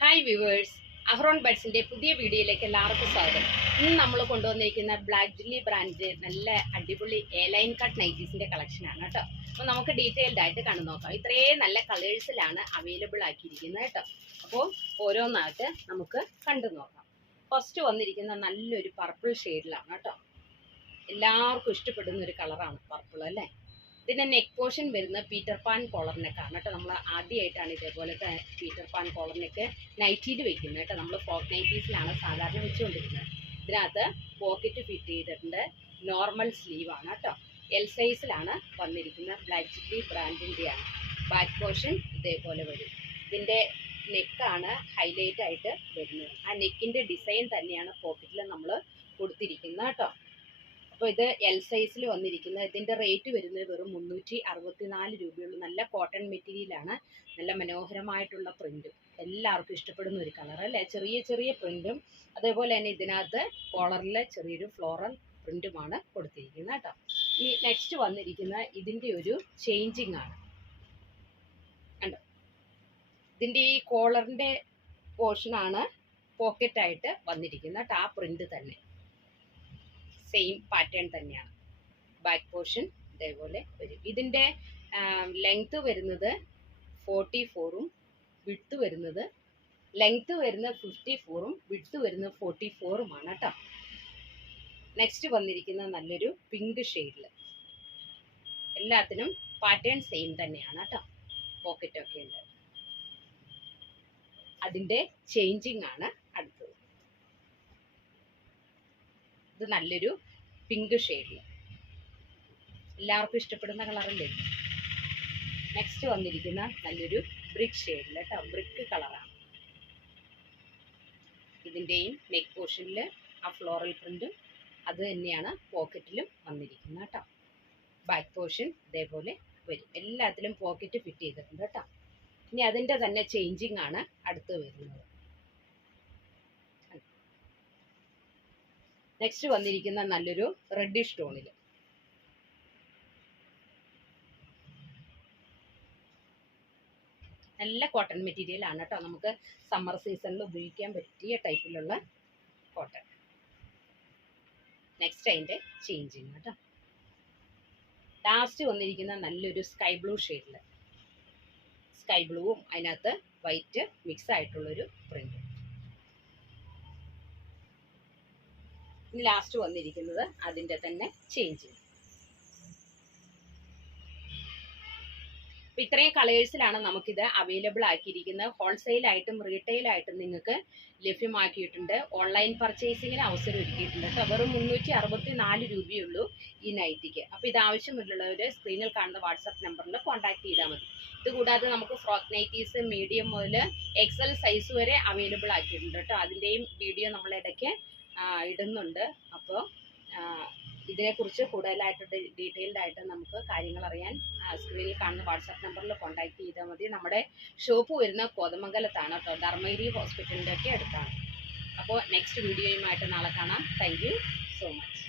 Hi viewers, അഹ്റോൺ ബഡ്സിൻ്റെ പുതിയ വീഡിയോയിലേക്ക് എല്ലാവർക്കും സ്വാഗതം. ഇന്ന് നമ്മൾ കൊണ്ടുവന്നിരിക്കുന്ന ബ്ലാക്ക് ജില്ലി ബ്രാൻഡ് നല്ല അടിപൊളി എ ലൈൻ കട്ട് നൈറ്റീസിൻ്റെ കളക്ഷനാണ് കേട്ടോ. അപ്പോൾ നമുക്ക് ഡീറ്റെയിൽഡ് ആയിട്ട് കണ്ടു നോക്കാം. ഇത്രയും നല്ല കളേഴ്സിലാണ് അവൈലബിൾ ആക്കിയിരിക്കുന്നത് കേട്ടോ. അപ്പോൾ ഓരോന്നായിട്ട് നമുക്ക് കണ്ടു നോക്കാം. ഫസ്റ്റ് വന്നിരിക്കുന്ന നല്ലൊരു പർപ്പിൾ ഷെയ്ഡിലാണ് കേട്ടോ. എല്ലാവർക്കും ഇഷ്ടപ്പെടുന്ന ഒരു കളറാണ് പർപ്പിൾ അല്ലേ. ഇതിൻ്റെ നെക്ക് പോർഷൻ വരുന്ന പീറ്റർ പാൻ കോളർ നെക്കാണ് കേട്ടോ. നമ്മൾ ആദ്യമായിട്ടാണ് ഇതേപോലത്തെ പീറ്റർ പാൻ കോളർ നെക്ക് നൈറ്റിയിൽ വെക്കുന്നത് കേട്ടോ. നമ്മൾ ഫ്രോക്ക് നൈറ്റീസിലാണ് സാധാരണ വെച്ചുകൊണ്ടിരുന്നത്. ഇതിനകത്ത് പോക്കറ്റ് ഫിറ്റ് ചെയ്തിട്ടുണ്ട്. നോർമൽ സ്ലീവാണ് കേട്ടോ. എൽ സൈസിലാണ് വന്നിരിക്കുന്നത്. ബ്ലാക്ക് ജില്ലി ബ്രാൻഡിൻ്റെയാണ്. ബാക്ക് പോർഷൻ ഇതേപോലെ വരും. ഇതിൻ്റെ നെക്കാണ് ഹൈലൈറ്റ് ആയിട്ട് വരുന്നത്. ആ നെക്കിൻ്റെ ഡിസൈൻ തന്നെയാണ് പോക്കറ്റിൽ നമ്മൾ കൊടുത്തിരിക്കുന്നത് കേട്ടോ. അപ്പോൾ ഇത് എൽ സൈസിൽ വന്നിരിക്കുന്നത്. ഇതിൻ്റെ റേറ്റ് വരുന്നത് വെറും 364 രൂപയുള്ളൂ. നല്ല കോട്ടൺ മെറ്റീരിയലാണ്. നല്ല മനോഹരമായിട്ടുള്ള പ്രിൻറ്റും എല്ലാവർക്കും ഇഷ്ടപ്പെടുന്ന ഒരു കളർ അല്ലേ. ചെറിയ ചെറിയ പ്രിൻറ്റും അതേപോലെ തന്നെ ഇതിനകത്ത് കോളറിൽ ചെറിയൊരു ഫ്ലോറൽ പ്രിൻറ്റുമാണ് കൊടുത്തിരിക്കുന്നത് കേട്ടോ. ഈ നെക്സ്റ്റ് വന്നിരിക്കുന്ന ഇതിൻ്റെ ഒരു ചേഞ്ചിങ് ആണ് കണ്ടോ. ഇതിൻ്റെ ഈ കോളറിൻ്റെ പോർഷനാണ് പോക്കറ്റായിട്ട് വന്നിരിക്കുന്നത് കേട്ടോ. ആ പ്രിൻറ്റ് തന്നെ സെയിം പാറ്റേൺ തന്നെയാണ്. ബാക്ക് പോർഷൻ ഇതേപോലെ വരും. ഇതിൻ്റെ ലെങ്ത്ത് വരുന്നത് 44ഉം വിഡ്ത്ത് വരുന്നത് ലെങ്ത്ത് വരുന്ന 54ഉം വിഡ്ത്ത് വരുന്ന 44ഉമാണ് കേട്ടോ. നെക്സ്റ്റ് വന്നിരിക്കുന്ന നല്ലൊരു പിങ്ക് ഷെയ്ഡിൽ. എല്ലാത്തിനും പാറ്റേൺ സെയിം തന്നെയാണ് കേട്ടോ. പോക്കറ്റൊക്കെ ഉണ്ട്. അതിൻ്റെ ചേഞ്ചിങ് ആണ് അടുത്തത്. ഇത് നല്ലൊരു പിങ്ക് ഷെയ്ഡിൽ എല്ലാവർക്കും ഇഷ്ടപ്പെടുന്ന കളറല്ലേ. നെക്സ്റ്റ് വന്നിരിക്കുന്ന നല്ലൊരു ബ്രിക്ക് ഷെയ്ഡിൽ കേട്ടോ. ബ്രിക്ക് കളറാണ്. ഇതിൻ്റെയും നെക്ക് പോർഷനിൽ ആ ഫ്ലോറൽ പ്രിൻറ്റും അത് തന്നെയാണ് പോക്കറ്റിലും വന്നിരിക്കുന്നത് കേട്ടോ. ബാക്ക് പോർഷൻ ഇതേപോലെ വരും. എല്ലാത്തിലും പോക്കറ്റ് ഫിറ്റ് ചെയ്തിട്ടുണ്ട് കേട്ടോ. ഇനി അതിൻ്റെ തന്നെ ചേഞ്ചിങ് ആണ് അടുത്ത് വരുന്നത്. നെക്സ്റ്റ് വന്നിരിക്കുന്ന നല്ലൊരു റെഡിഷ് ടോണിൽ. നല്ല കോട്ടൺ മെറ്റീരിയൽ ആണ് കേട്ടോ. നമുക്ക് സമ്മർ സീസണിൽ ഉപയോഗിക്കാൻ പറ്റിയ ടൈപ്പിലുള്ള കോട്ടൺ. നെക്സ്റ്റ് അതിൻ്റെ ചേഞ്ചിങ് കേട്ടോ. ലാസ്റ്റ് വന്നിരിക്കുന്ന നല്ലൊരു സ്കൈ ബ്ലൂ ഷെയ്ഡിൽ. സ്കൈ ബ്ലൂവും അതിനകത്ത് വൈറ്റ് മിക്സ് ആയിട്ടുള്ളൊരു പ്രിൻറ്റും. ലാസ്റ്റ് വന്നിരിക്കുന്നത് അതിൻ്റെ തന്നെ ചേഞ്ചിങ്. ഇത്രയും കളേഴ്സിലാണ് നമുക്കിത് അവൈലബിൾ ആക്കിയിരിക്കുന്നത്. ഹോൾസെയിലായിട്ടും റീറ്റെയിലായിട്ടും നിങ്ങൾക്ക് ലഭ്യമാക്കിയിട്ടുണ്ട്. ഓൺലൈൻ പർച്ചേസിങ്ങിന് അവസരം ഒരുക്കിയിട്ടുണ്ട് കേട്ടോ. വെറും 364 രൂപയുള്ളൂ ഈ നൈറ്റിക്ക്. അപ്പോൾ ഇത് ആവശ്യമുള്ളവർ സ്ക്രീനിൽ കാണുന്ന വാട്സപ്പ് നമ്പറിൽ കോൺടാക്ട് ചെയ്താൽ മതി. ഇതുകൂടാതെ നമുക്ക് ഫ്രോക്ക് നൈറ്റീസ് മീഡിയം മുതൽ എക്സൽ സൈസ് വരെ അവൈലബിൾ ആക്കിയിട്ടുണ്ട് കേട്ടോ. അതിൻ്റെയും വീഡിയോ നമ്മളിടയ്ക്ക് ഇടുന്നുണ്ട്. അപ്പോൾ ഇതിനെക്കുറിച്ച് കൂടുതലായിട്ട് ഡീറ്റെയിൽഡ് ആയിട്ട് നമുക്ക് കാര്യങ്ങൾ അറിയാൻ സ്ക്രീനിൽ കാണുന്ന വാട്സാപ്പ് നമ്പറിൽ കോൺടാക്ട് ചെയ്താൽ മതി. നമ്മുടെ ഷോപ്പ് വരുന്ന കോതമംഗലത്താണ് കേട്ടോ. ധർമ്മഗിരി ഹോസ്പിറ്റലിൻ്റെ ഒക്കെ അടുത്താണ്. അപ്പോൾ നെക്സ്റ്റ് വീഡിയോയുമായിട്ട് നാളെ കാണാം. Thank you so much.